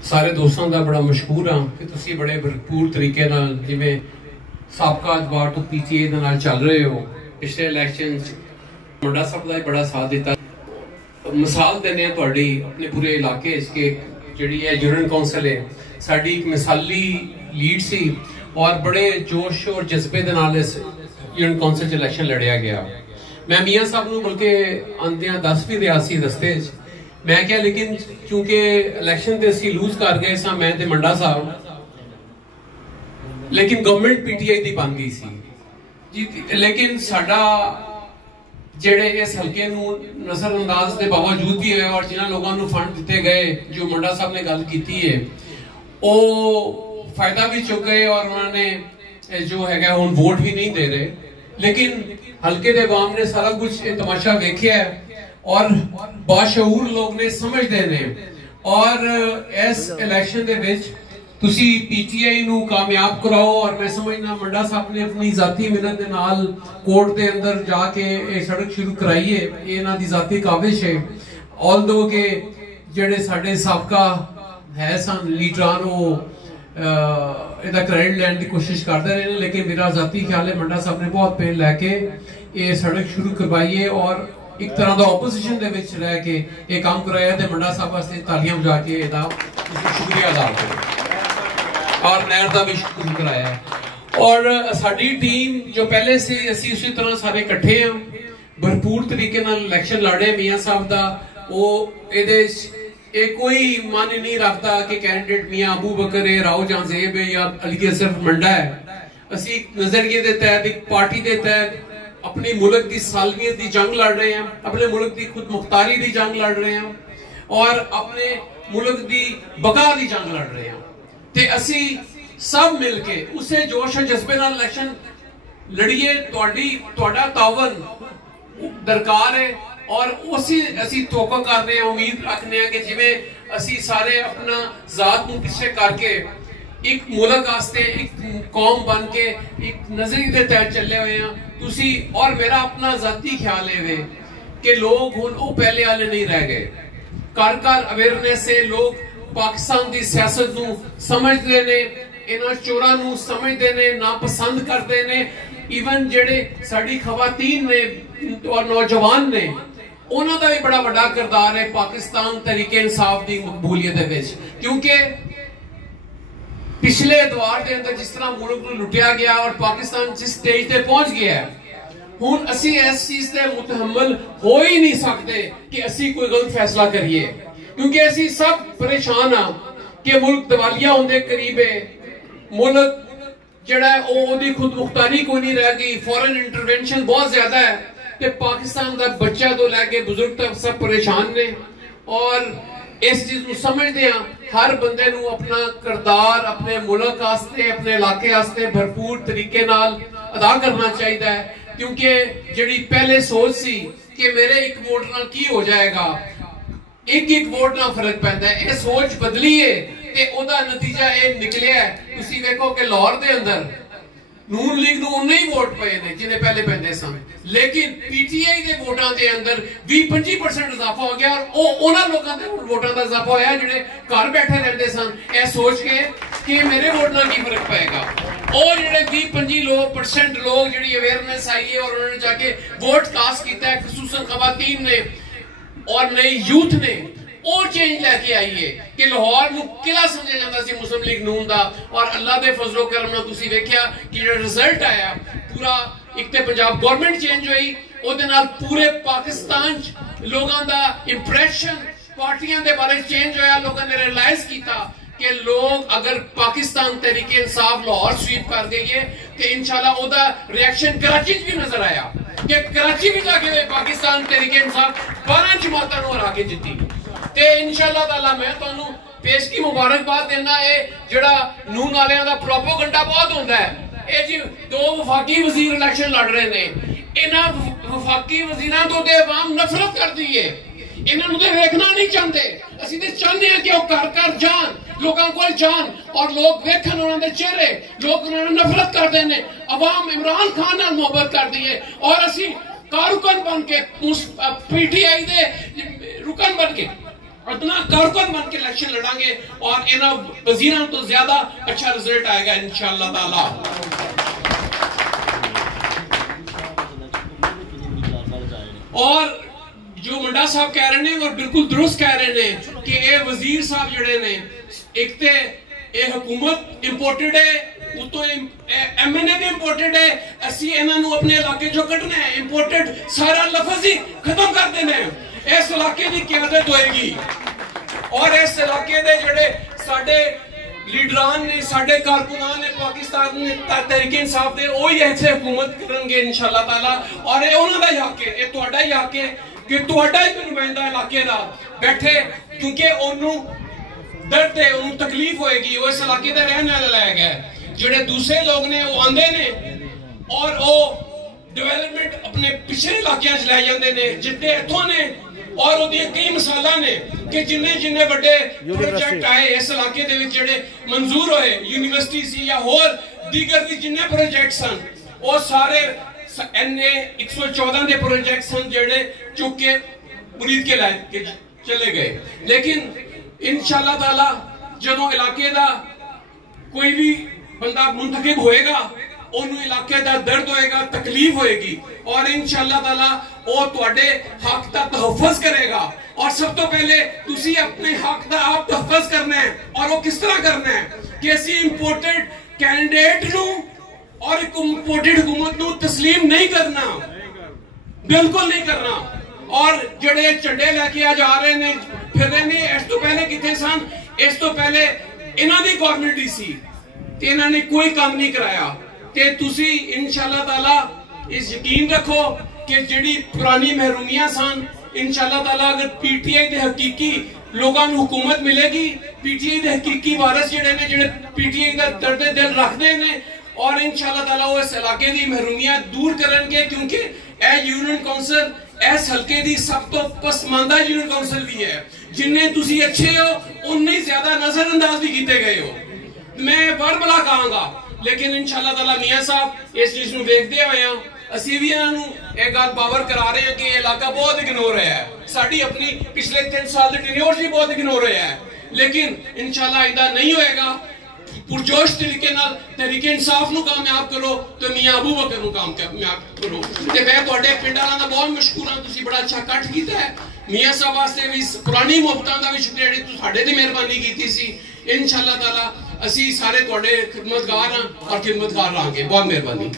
सारे दोस्तों का बड़ा मशहूर हाँ कि तुसी बड़े भरपूर तरीके नाल जिवें साबका अखबार तो पीटीए दे नाल चल रहे हो। पिछले इलैक्शन मुंडा साहब का बड़ा साथ दिता। मिसाल देने तुहाडी अपने पूरे इलाके के जिहड़ी है यूनियन कौंसल है साडी एक मिसाली लीड सी और बड़े जोश और जज्बे दे नाल इस यूनियन कौंसल च इलैक्शन लड़िया गया। मैं मियाँ साहब नूं बल्कि आंदियां दस भी रिहा सी रस्ते च, मैं क्या लेकिन चूंकि इलैक्शन ते असीं लूज कर गए सां मैं ते मंडा साहब, लेकिन गवर्नमेंट पीटीआई दी बन गई सी जी। लेकिन साडा जेड़े इस हल्के नूं नजरअंदाज के बावजूद भी है और जिन्हां लोगों नूं फंड दिते गए जो मंडा साहब ने गल की है वो फायदा भी चुक गए और उन्होंने जो है हुण वोट भी नहीं दे रहे। लेकिन हल्के दे अवाम ने सारा कुछ तमाशा वेख्या है और बाशऊर लोग ने समझते ने और इस इलैक्शन दे विच तुसी पीटीआई नूं कामयाब कराओ। और मैं समझना मंडा साहब ने अपनी जाती मेहनत दे नाल कोर्ट दे अंदर जाके ये सड़क शुरू कराई है, ये इन्हां दी जाती काविश है। ऑल दो के जेड़े साडे साबका है सन लीडरान वो इहदा क्रेडिट लैण दी कोशिश करते रहे, लेकिन मेरा जाती ख्याल है मंडा साहब ने बहुत पेन लैके ये सड़क शुरू करवाई है और एक तरह का ओपोजिशन दे विच रह के ये काम कराया। ते मंडा साहब वास्ते तालियां बजा के इहदा शुक्रिया अदा करो और नहर का भी शुरू कराया। और साडी टीम जो पहले से असी उसी तरह सारे इकट्ठे हैं, भरपूर तरीके नाल इलैक्शन लड़े। मियाँ साहब दा वो ये कोई मान नहीं रखता कि कैंडिडेट मियाँ अबू बकर है, राव जांजेब है या अली सिर्फ मंडा है। असी नजरिए के तहत एक पार्टी के तहत अपनी मुल्क की सालमियत की जंग लड़ रहे हैं, अपने मुल्क की खुद मुख्तारी की जंग लड़ रहे हैं और अपने मुल्क की बका की जंग लड़ रहे हैं। ते असी सब मिलके उसे जोश और जज्बे नाल इलैक्शन लड़िए। तुहाडा तावन दरकार है और उसी असी तोका कर रहे हैं, उम्मीद रखने हैं कि जिवें असी सारे अपना जात नूं पिछे करके एक मुल्क आस्ते एक कौम बन के एक नजरिए के तहत चले हुए हैं तुसी। और मेरा अपना जाती ख्याल है कि लोग हुण वो पहले वाले नहीं रह गए। घर अवेयरनेस से लोग पाकिस्तान की सियासत नूं समझते ने, इन्हां चोरां नूं समझते ने, नापसंद करते ने। ईवन जेड़े साडी खवातीन ने और नौजवान ने उन्हां दा भी बड़ा बड़ा किरदार है पाकिस्तान तरीके इंसाफ की मकबूलियत दे विच, क्योंकि पिछले दौर के अंदर जिस तरह मुल्क को लुटिया गया और पाकिस्तान जिस स्टेज पे पहुंच गया है हुण असी इस चीज से मुतहम्मल हो ही नहीं सकते कि असी कोई गलत फैसला करिए, क्योंकि असी सब परेशान हाँ कि मुल्क दिवालिया होने करीब है। मुल्क जड़ा है खुद मुख्तारी कोई नहीं रह गई, फॉरेन इंटरवेंशन बहुत ज्यादा है कि पाकिस्तान का बच्चा तो लैके बुजुर्ग तक सब परेशान ने। और इस चीज को समझते हैं हर बंदे नूं अपना किरदार अपने मुल्क आस्ते अपने इलाके आस्ते भरपूर तरीके नाल अदा करना चाहिए है, क्योंकि जिहड़ी पहले सोच सी कि मेरे एक वोट नाल की हो जाएगा, एक वोट नाल फर्क पैंदा है, ये सोच बदली है ते ओदा नतीजा ये निकलिया है। तुसीं वेखो कि लाहौर दे अंदर नून लीग नूं उन्ने ही वोट पे ने जिन्हें पहले पैंदे सन, लेकिन पीटीआई के वोटां दे अंदर 20-25% इजाफा हो गया और उन्हां लोकां दे वोटां दा इजाफा होया जिहड़े घर बैठे रहंदे सन ए सोच के कि मेरे वोट नाल की फर्क पएगा। और जिहड़े 20-25% लोग जिहड़ी अवेयरनेस आई है और उन्होंने जाके वोट कास्ट कीता है, खसूसन खवातीन ने और नए यूथ ने और चेंज लेके आई है कि लाहौर नूं किला समझा जाता सी मुस्लिम लीग नून दा। और अल्लाह दे फजलो करम नाल तुसीं वेखिया कि जो रिजल्ट आया पूरा एक ते पंजाब गवर्नमेंट चेंज हुई ओदे नाल पूरे पाकिस्तान लोगों दा इंप्रेशन पार्टियां दे बारे चेंज होया। लोगों ने रियलाइज किया कि लोग अगर पाकिस्तान तरीके इंसाफ लाहौर स्वीप कर गई है तो इंशाल्लाह ओदा रिएक्शन कराची भी नजर आया कि कराची भी जाके पाकिस्तान तरीके इंसाफ 12 जमातां नूं हरा के जीती। ते इंशाल्लाह ताला मैं तुहानू पेश की मुबारकबाद देना है। जेड़ा नून वालियां दा प्रोपोगंडा बहुत होंदा है, ये जी 2 वफाकी वजीर इलेक्शन लड़ रहे ने, इन्हां वफाकी वजीरां तो ते अवाम नफरत करदी है, इन्हां नूं ते वेखना नहीं चाहते। असीं ते चाहते हैं कि वो घर जान, लोगों को जान और लोग वेखन उन्हां दे चेहरे, लोग उन्हां नूं नफरत करदे ने। अवाम इमरान खान नाल मोहब्बत करदी है और असीं कारुकन बन के पीटीआई दे रुकन बन के इतना कारकुन बन के इलेक्शन लड़ांगे और इन वजीरों तो ज्यादा अच्छा रिजल्ट आएगा इंशाअल्लाह ताला। और जो मंडा साहब कह रहे हैं और बिल्कुल दुरुस्त कह रहे हैं कि ये वजीर साहब जड़े ने एक ते ये हुकूमत इंपोर्टेड है, उतो MNA भी इंपोर्टेड है, असी इन्हों अपने इलाके चो कटना है, इंपोर्टेड सारा लफज ही खत्म कर देना है। इस इलाके की क्यादत होएगी और इस इलाके दे जड़े साडे लीडरान ने, साडे कारकुनान ने, पाकिस्तान ने तहरीके इंसाफ दे वही ऐसे हुकूमत करेंगे इंशाअल्लाह ताला। और ये उन्होंने ही हक है, ये तुहाडा ही हक है कि तुहाडा ही नुमाइंदा इलाके दा बैठे, क्योंकि ओनू दर्द है, ओनू तकलीफ होएगी, वो इस इलाके दा रहने वाला है। जिहड़े दूसरे लोग ने वो आंदे ने और वो डेवलपमेंट अपने पिछले इलाकों च लै जांदे ने, जितने इत्थों ने और ओदी कई मिसालां ने कि जिन्ने जिन्ने बड़े प्रोजेक्ट आए इस इलाके दे विच जिहड़े मंजूर होए, यूनिवर्सिटी सी या होर दीगर दी जिन्ने प्रोजेक्ट सन, वो सारे NA 114 दे प्रोजेक्ट सन जिहड़े चुक के मुरीद के लाए के चले गए। लेकिन इंशाअल्लाह ताला जदों इलाके दा कोई भी बंदा मुंतखब होएगा, ओनू इलाके दा दर्द होएगा, तकलीफ होएगी और इंशाअल्लाह ताला वो तुहाडे हक दा तहफ़्फ़ुज़ करेगा। और सब तो पहले तुसी अपने हक दा आप तहफ़्फ़ुज़ करना है। और वो किस तरह करना है कि असी इंपोर्टेड कैंडिडेट नू और इंपोर्टेड हुकूमत नू तस्लीम नहीं करना, बिल्कुल नहीं करना। और जड़े झंडे लैके आ जा रहे ने फिर रहे ने, इस तो पहले किथे सन, इस तो पहले इन्हां दी गवर्नमेंट ही सी ते इन्हां ने कोई काम नहीं कराया। ते तुसी इंशाअल्लाह ताला इस यकीन रखो कि जिहड़ी पुरानी महरूमियां सन, इंशाअल्लाह ताला अगर PTI दे हकीकी लोगों को हुकूमत मिलेगी, PTI दे हकीकी वारिस जिहड़े ने, जिहड़े PTI दा दर्द दिल रखते हैं और इंशाअल्लाह ताला वो इस इलाके दी महरूमियां दूर करनगे। क्योंकि ए यूनियन काउंसिल इस हल्के दी सब तो पसमानदा यूनियन काउंसिल भी है। जिन्ने तुसी अच्छे हो उन्ने ज्यादा नजरअंदाज भी किए गए हो, मैं बरबला कहांगा। लेकिन इंशाअल्लाह ताला मियां साहब इस चीज को देखते हुए असी भी इन्हों एक गल पावर करा रहे हैं कि यह इलाका बहुत इग्नोर होया है, साड़ी अपनी पिछले 3 साल के टेन्योर से बहुत इग्नोर होया है। लेकिन इंशाअल्लाह आइंदा नहीं होएगा। पुरजोश तरीके नाल तहरीके इंसाफ नू कामयाब करो तो मियां अबू बकर नू कामयाब करो। ते मैं तुहाडे पिंड वालां दा बहुत मशकूर हां, तुसीं बड़ा अच्छा कट कीता है। मियां साहब वास्ते भी पुरानी मुहब्बतां दा भी शुक्रिया जिहड़ी तुहाडे दी मेहरबानी कीती सी। इंशाअल्लाह ताला असी सारे तुहाडे खिदमतगार हां और खिदमतगार रहांगे। बहुत मेहरबानी।